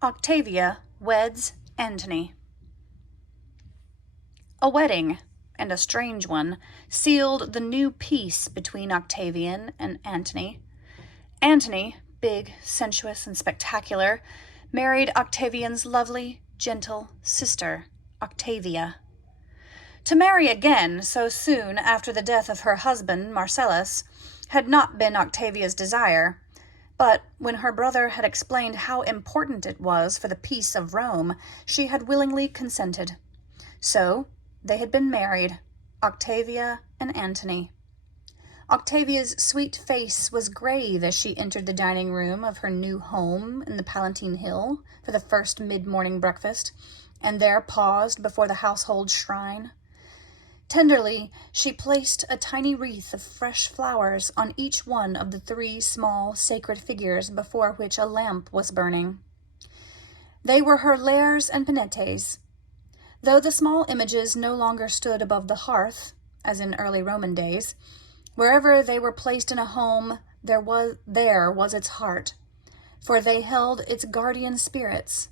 Octavia weds Antony. A wedding, and a strange one, sealed the new peace between Octavian and Antony. Antony, big, sensuous, and spectacular, married Octavian's lovely, gentle sister, Octavia. To marry again so soon after the death of her husband, Marcellus, had not been Octavia's desire, but when her brother had explained how important it was for the peace of Rome, she had willingly consented. So they had been married, Octavia and Antony. Octavia's sweet face was grave as she entered the dining room of her new home in the Palatine Hill for the first mid-morning breakfast, and there paused before the household shrine. Tenderly, she placed a tiny wreath of fresh flowers on each one of the 3 small sacred figures before which a lamp was burning. They were her lares and penetes. Though the small images no longer stood above the hearth, as in early Roman days, wherever they were placed in a home, there was its heart, for they held its guardian spirits.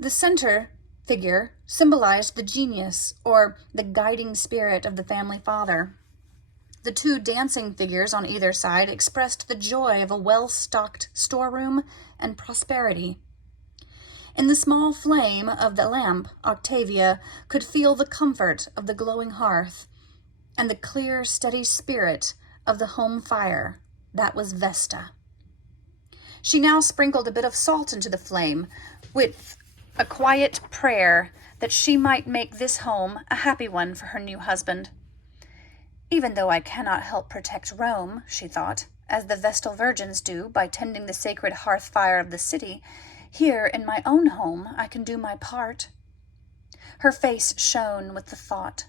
The center figure symbolized the genius, or the guiding spirit of the family father. The 2 dancing figures on either side expressed the joy of a well-stocked storeroom and prosperity. In the small flame of the lamp, Octavia could feel the comfort of the glowing hearth and the clear, steady spirit of the home fire. That was Vesta. She now sprinkled a bit of salt into the flame with a quiet prayer that she might make this home a happy one for her new husband. Even though I cannot help protect Rome, she thought, as the Vestal virgins do by tending the sacred hearth fire of the city, here in my own home I can do my part. Her face shone with the thought.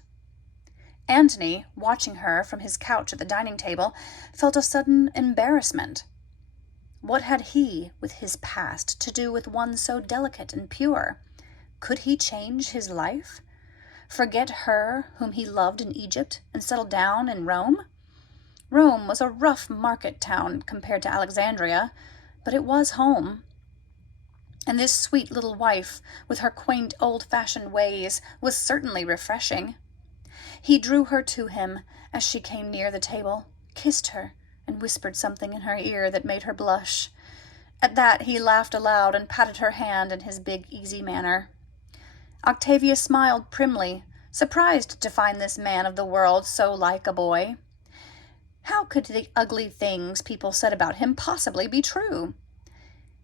Antony, watching her from his couch at the dining table, felt a sudden embarrassment. What had he, with his past, to do with one so delicate and pure? Could he change his life? Forget her whom he loved in Egypt and settle down in Rome? Rome was a rough market town compared to Alexandria, but it was home. And this sweet little wife, with her quaint old-fashioned ways, was certainly refreshing. He drew her to him as she came near the table, kissed her, and whispered something in her ear that made her blush. At that he laughed aloud and patted her hand in his big, easy manner. Octavia smiled primly, surprised to find this man of the world so like a boy. How could the ugly things people said about him possibly be true?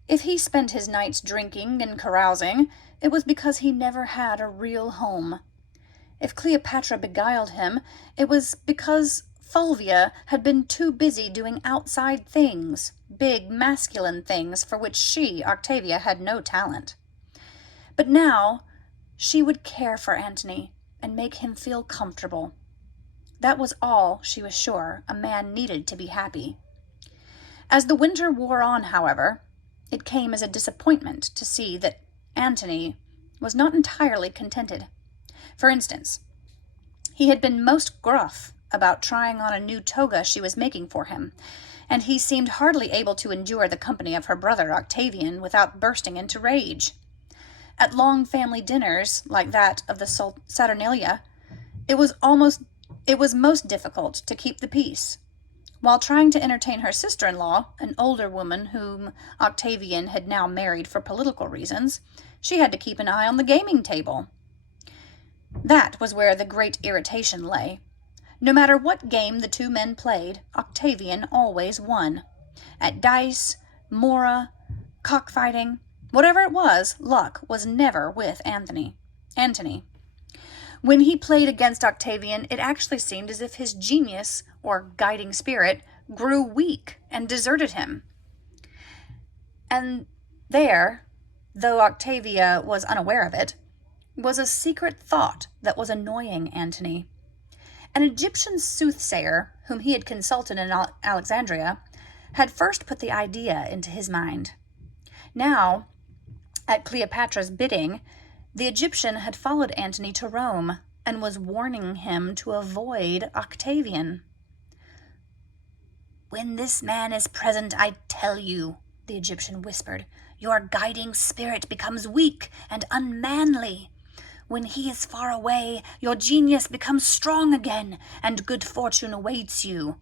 If he spent his nights drinking and carousing, it was because he never had a real home. If Cleopatra beguiled him, it was because Fulvia had been too busy doing outside things, big masculine things for which she, Octavia, had no talent. But now she would care for Antony and make him feel comfortable. That was all, she was sure, a man needed to be happy. As the winter wore on, however, it came as a disappointment to see that Antony was not entirely contented. For instance, he had been most gruff about trying on a new toga she was making for him, and he seemed hardly able to endure the company of her brother Octavian without bursting into rage. At long family dinners, like that of the Saturnalia, it was most difficult to keep the peace. While trying to entertain her sister-in-law, an older woman whom Octavian had now married for political reasons, she had to keep an eye on the gaming table. That was where the great irritation lay. No matter what game the 2 men played, Octavian always won. At dice, mora, cockfighting, whatever it was, luck was never with Antony. When he played against Octavian, it actually seemed as if his genius, or guiding spirit, grew weak and deserted him. And there, though Octavia was unaware of it, was a secret thought that was annoying Antony. An Egyptian soothsayer, whom he had consulted in Alexandria, had first put the idea into his mind. Now, at Cleopatra's bidding, the Egyptian had followed Antony to Rome and was warning him to avoid Octavian. "When this man is present, I tell you," the Egyptian whispered, your guiding spirit becomes weak and unmanly. When he is far away, your genius becomes strong again, and good fortune awaits you.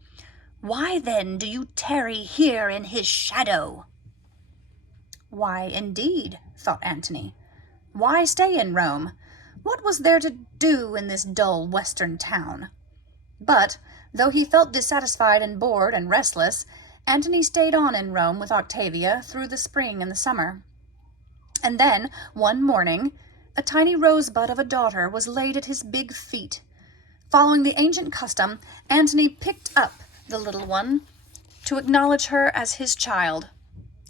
Why then do you tarry here in his shadow?" "Why, indeed," thought Antony. "Why stay in Rome? What was there to do in this dull western town?" But, though he felt dissatisfied and bored and restless, Antony stayed on in Rome with Octavia through the spring and the summer. And then, one morning, a tiny rosebud of a daughter was laid at his big feet. Following the ancient custom, Antony picked up the little one to acknowledge her as his child,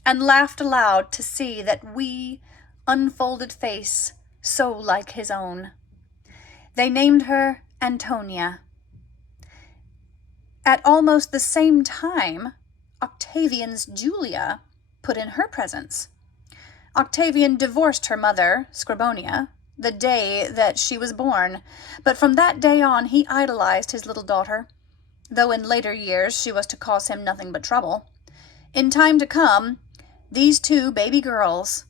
and laughed aloud to see that wee, unfolded face so like his own. They named her Antonia. At almost the same time, Octavian's Julia put in her presents. Octavian divorced her mother, Scribonia, the day that she was born, but from that day on he idolized his little daughter, though in later years she was to cause him nothing but trouble. In time to come, these two baby girls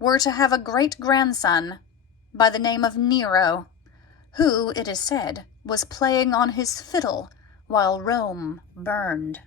were to have a great-grandson by the name of Nero, who, it is said, was playing on his fiddle while Rome burned.